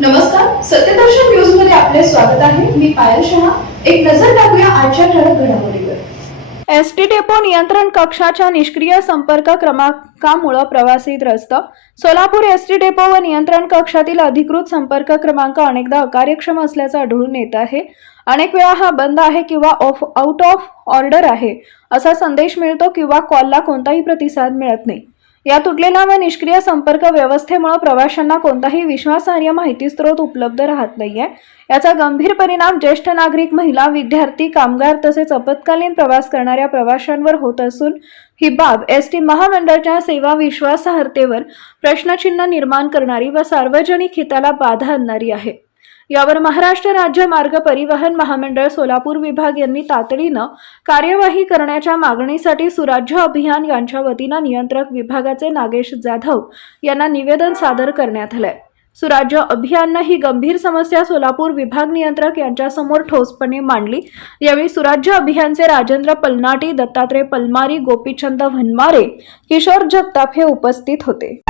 नमस्कार सत्यदर्शन न्यूजमध्ये आपले स्वागत आहे. मी पायल शहा. एक नजर टाकूया आजच्या ठळक घडामोडीवर. एस टी डेपो नियंत्रण कक्षाच्या निष्क्रिय संपर्क क्रमांकामुळे प्रवासी त्रस्त. सोलापूर एस टी डेपो व नियंत्रण कक्षातील अधिकृत संपर्क क्रमांक अनेकदा अकार्यक्षम असल्याचं आढळून येत आहे. अनेक वेळा हा बंद आहे किंवा ऑफ आउट ऑफ ऑर्डर आहे असा संदेश मिळतो किंवा कॉलला कोणताही प्रतिसाद मिळत नाही. या तुटलेल्या व निष्क्रिय संपर्क व्यवस्थेमुळे प्रवाशांना कोणताही विश्वासार्ह माहिती स्रोत उपलब्ध राहत नाहीये. याचा गंभीर परिणाम ज्येष्ठ नागरिक महिला विद्यार्थी कामगार तसेच आपत्कालीन प्रवास करणाऱ्या प्रवाशांवर होत असून ही बाब एस टी महामंडळाच्या सेवा विश्वासार्हतेवर प्रश्नचिन्ह निर्माण करणारी व सार्वजनिक हिताला बाधा आणणारी आहे. यावर महाराष्ट्र राज्य मार्ग परिवहन महामंडळ सोलापूर विभाग यांनी तातडीनं कार्यवाही करण्याच्या मागणीसाठी सुराज्य अभियान यांच्या वतीनं नियंत्रक विभागाचे नागेश जाधव यांना निवेदन सादर करण्यात आलंय. सुराज्य अभियाननं ही गंभीर समस्या सोलापूर विभाग नियंत्रक यांच्यासमोर ठोसपणे मांडली. यावेळी सुराज्य अभियानचे राजेंद्र पलनाटी दत्तात्रय पलमारी गोपीचंद वनमारे किशोर जगताप हे उपस्थित होते.